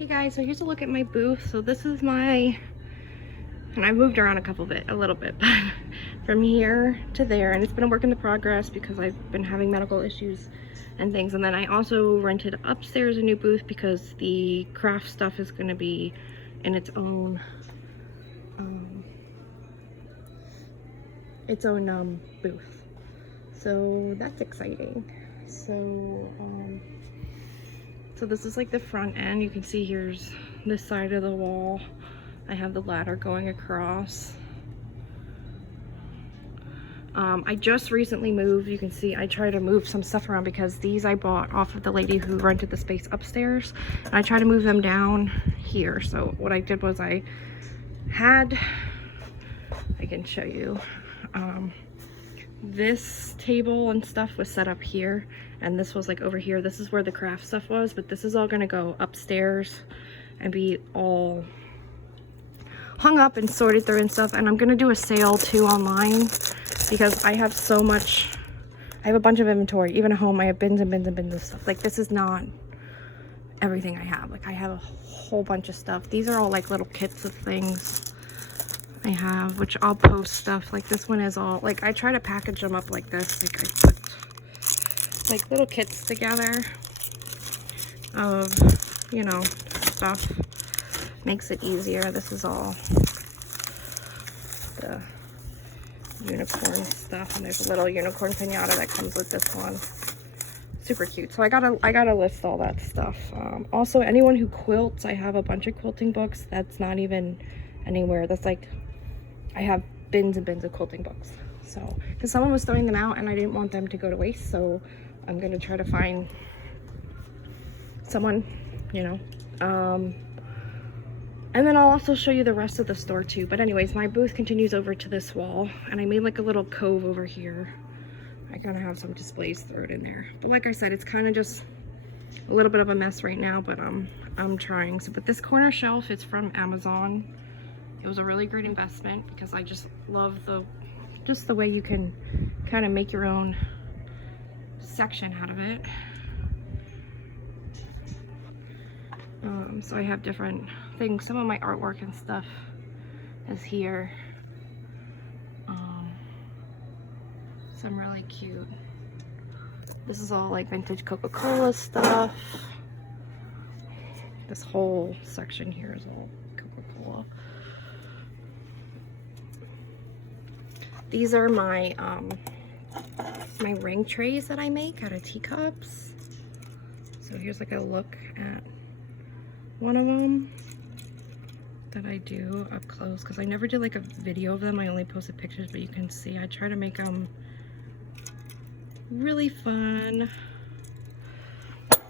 Hey guys, so here's a look at my booth. So this is my, and I moved around a little bit, but from here to there, and it's been a work in progress because I've been having medical issues and things. And then I also rented upstairs a new booth because the craft stuff is going to be in its own booth. So that's exciting. So this is like the front end. You can see here's this side of the wall. I have the ladder going across. I just recently moved. You can see I try to move some stuff around because these I bought off of the lady who rented the space upstairs. And I try to move them down here. So what I did was I can show you. This table and stuff was set up here, and this was like over here. This is where the craft stuff was, but this is all gonna go upstairs and be all hung up and sorted through and stuff. And I'm gonna do a sale too online because I have so much. I have a bunch of inventory. Even at home I have bins and bins and bins of stuff. Like, this is not everything I have. Like, I have a whole bunch of stuff. These are all like little kits of things I have, which I'll post stuff. Like, this one is all, like, I try to package them up like this. Like, I put like little kits together of, you know, stuff. Makes it easier. This is all the unicorn stuff, and there's a little unicorn pinata that comes with this one. Super cute. So I gotta list all that stuff. Also, anyone who quilts, I have a bunch of quilting books. That's not even anywhere. That's like, I have bins and bins of quilting books. So, because someone was throwing them out and I didn't want them to go to waste, so I'm gonna try to find someone, you know. And then I'll also show you the rest of the store too. But anyways, my booth continues over to this wall, and I made like a little cove over here. I kind of have some displays thrown in there. But like I said, it's kind of just a little bit of a mess right now, but I'm trying. So, but this corner shelf is from Amazon. It was a really great investment because I just love the way you can kind of make your own section out of it. So I have different things. Some of my artwork and stuff is here. Some really cute. This is all like vintage Coca-Cola stuff. This whole section here is all Coca-Cola. These are my my ring trays that I make out of teacups. So here's like a look at one of them that I do up close, because I never did like a video of them. I only posted pictures, but you can see I try to make them really fun.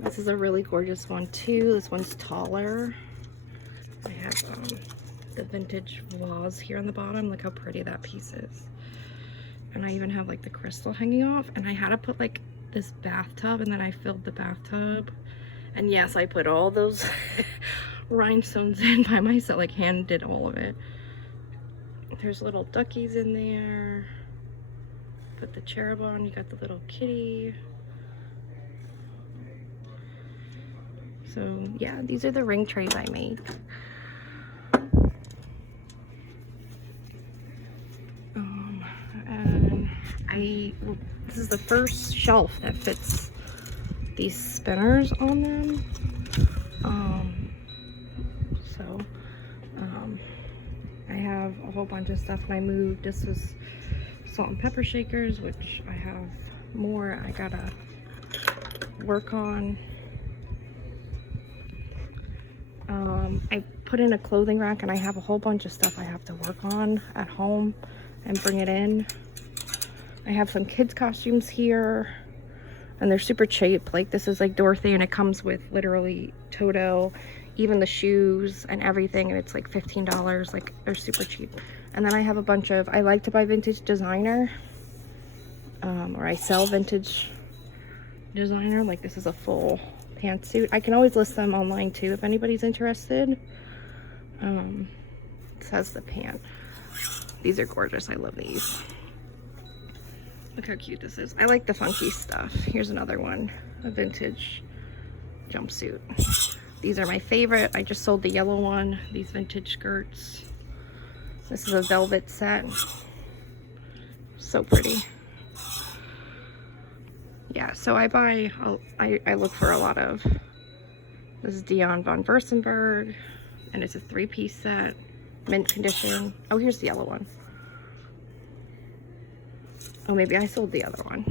This is a really gorgeous one too. This one's taller. I have the vintage vase here on the bottom. Look how pretty that piece is. And I even have like the crystal hanging off, and I had to put like this bathtub, and then I filled the bathtub. And yes, I put all those rhinestones in by myself, like hand did all of it. There's little duckies in there. Put the cherub on, you got the little kitty. So yeah, these are the ring trays I make. And this is the first shelf that fits these spinners on them. I have a whole bunch of stuff, and I moved. This was salt and pepper shakers, which I have more I gotta work on. I put in a clothing rack, and I have a whole bunch of stuff I have to work on at home and bring it in. I have some kids costumes here, and they're super cheap. Like, this is like Dorothy, and it comes with literally Toto, even the shoes and everything, and it's like $15. Like, they're super cheap. And then I have a bunch of, I like to buy vintage designer, or I sell vintage designer. Like, this is a full pantsuit. I can always list them online too if anybody's interested. It says the pant. These are gorgeous. I love these. Look how cute this is. I like the funky stuff. Here's another one, a vintage jumpsuit. These are my favorite. I just sold the yellow one. These vintage skirts. This is a velvet set. So pretty. Yeah, so I look for a lot of, this is Dion von Furstenberg, and it's a 3-piece set, mint condition. Oh, here's the yellow one. Oh, maybe I sold the other one.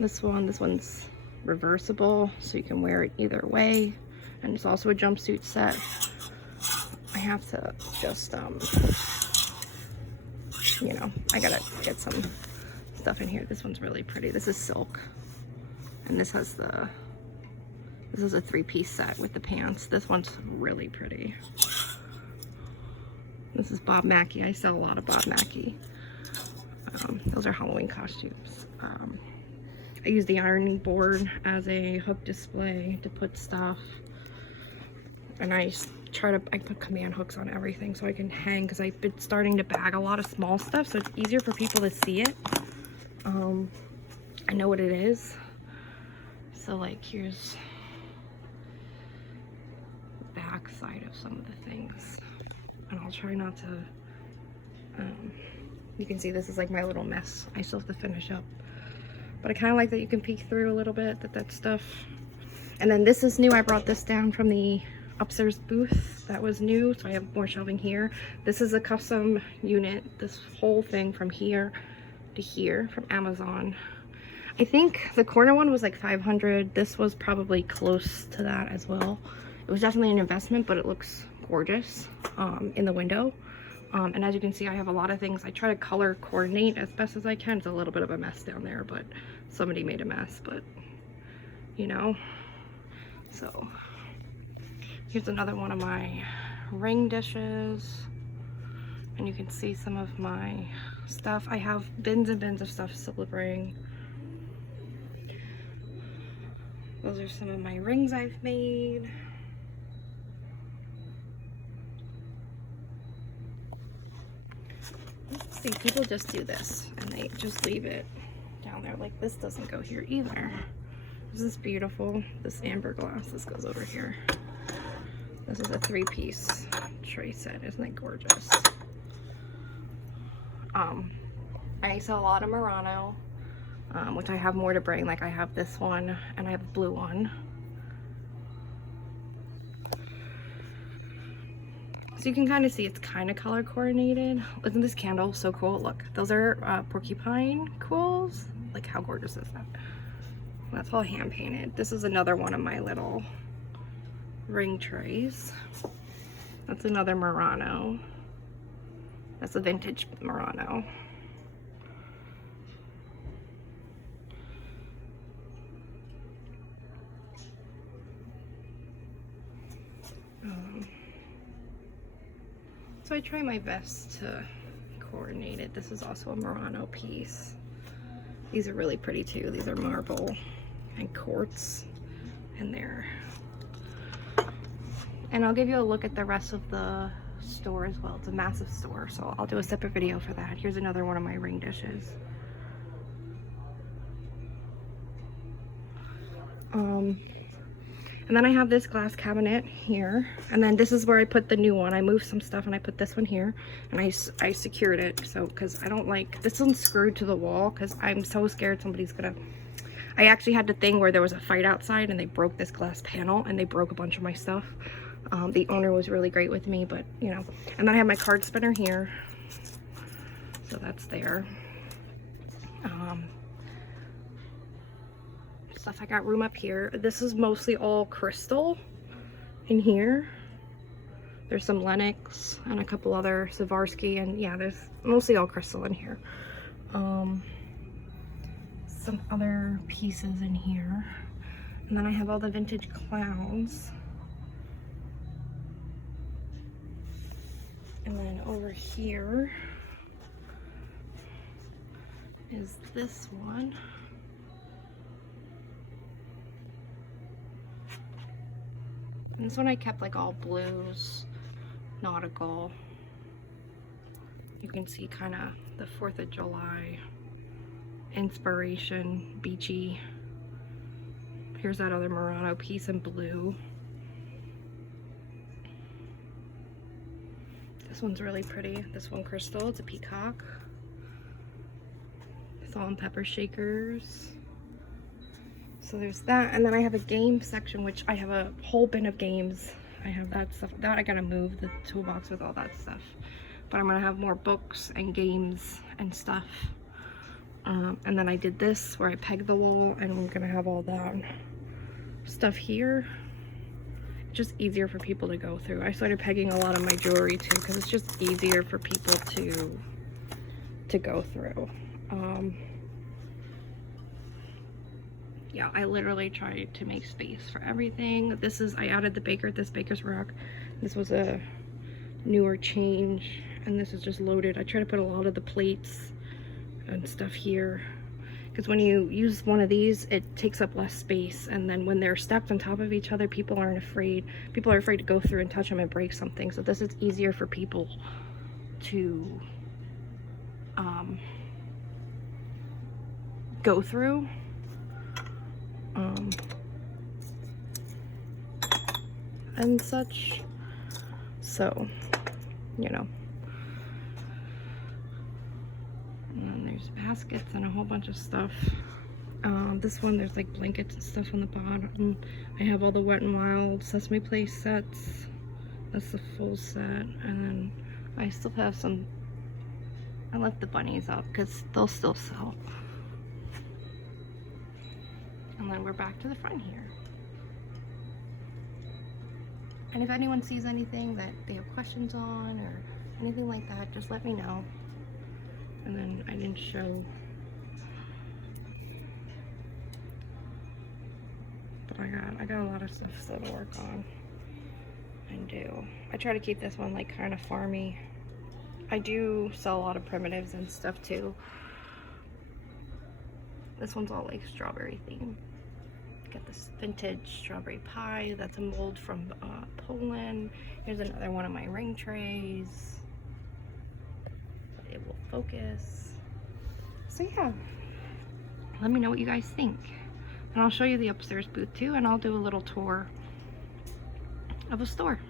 This one's reversible, so you can wear it either way. And it's also a jumpsuit set. I have to just, you know, I gotta get some stuff in here. This one's really pretty. This is silk, and this is a 3-piece set with the pants. This one's really pretty. This is Bob Mackie. I sell a lot of Bob Mackie. Those are Halloween costumes. I use the ironing board as a hook display to put stuff, and I put command hooks on everything so I can hang, because I've been starting to bag a lot of small stuff, so it's easier for people to see it. I know what it is. So like, here's the back side of some of the things, and I'll try not to, you can see this is like my little mess I still have to finish up, but I kind of like that you can peek through a little bit, that stuff. And then this is new. I brought this down from the upstairs booth. That was new, so I have more shelving here. This is a custom unit, this whole thing from here to here, from Amazon. I think the corner one was like $500. This was probably close to that as well. It was definitely an investment, but it looks gorgeous in the window. And as you can see, I have a lot of things. I try to color coordinate as best as I can. It's a little bit of a mess down there, but somebody made a mess, but you know. So here's another one of my ring dishes, and you can see some of my stuff. I have bins and bins of stuff still to bring. Those are some of my rings I've made. See, people just do this and they just leave it down there. Like, this doesn't go here either. This is beautiful. This amber glass, this goes over here. This is a 3-piece tray set. Isn't it gorgeous? I sell a lot of Murano, which I have more to bring. Like, I have this one and I have a blue one. So you can kind of see it's kind of color coordinated. Isn't this candle so cool? Look, those are porcupine quills. Like, how gorgeous is that? That's all hand painted. This is another one of my little ring trays. That's another Murano. That's a vintage Murano. So I try my best to coordinate it. This is also a Murano piece. These are really pretty too. These are marble and quartz in there. And I'll give you a look at the rest of the store as well. It's a massive store, so I'll do a separate video for that. Here's another one of my ring dishes. And then I have this glass cabinet here, and then this is where I put the new one. I moved some stuff and I put this one here, and I secured it, so, because I don't like, this one's screwed to the wall because I'm so scared somebody's gonna, I actually had the thing where there was a fight outside and they broke this glass panel and they broke a bunch of my stuff. The owner was really great with me, but you know. And then I have my card spinner here, so that's there. Stuff, I got room up here. This is mostly all crystal in here. There's some Lenox and a couple other Swarovski, and yeah, there's mostly all crystal in here. Some other pieces in here, and then I have all the vintage clowns. And then over here is this one. And this one I kept like all blues, nautical. You can see kind of the 4th of July inspiration, beachy. Here's that other Murano piece in blue. This one's really pretty. This one crystal, it's a peacock. Salt and pepper shakers. So there's that, and then I have a game section, which I have a whole bin of games. I have that stuff. That I gotta move the toolbox with all that stuff. But I'm gonna have more books and games and stuff. And then I did this where I pegged the wall, and I'm gonna have all that stuff here. Just easier for people to go through. I started pegging a lot of my jewelry too, because it's just easier for people to go through. Yeah, I literally tried to make space for everything. This is, I added this Baker's Rock. This was a newer change, and this is just loaded. I try to put a lot of the plates and stuff here, because when you use one of these, it takes up less space, and then when they're stacked on top of each other, people are afraid to go through and touch them and break something. So this is easier for people to go through. And such. So, you know. And then there's baskets and a whole bunch of stuff. This one, there's like blankets and stuff on the bottom. I have all the Wet n Wild Sesame Place sets. That's the full set. And then I still have some. I left the bunnies out because they'll still sell. And then we're back to the front here. And if anyone sees anything that they have questions on or anything like that, just let me know. And then I didn't show, but I got a lot of stuff still to work on and do. I try to keep this one like kind of farmy. I do sell a lot of primitives and stuff too. This one's all like strawberry themed. Got this vintage strawberry pie. That's a mold from Poland. Here's another one of my ring trays. It will focus. So yeah, let me know what you guys think. And I'll show you the upstairs booth too, and I'll do a little tour of a store.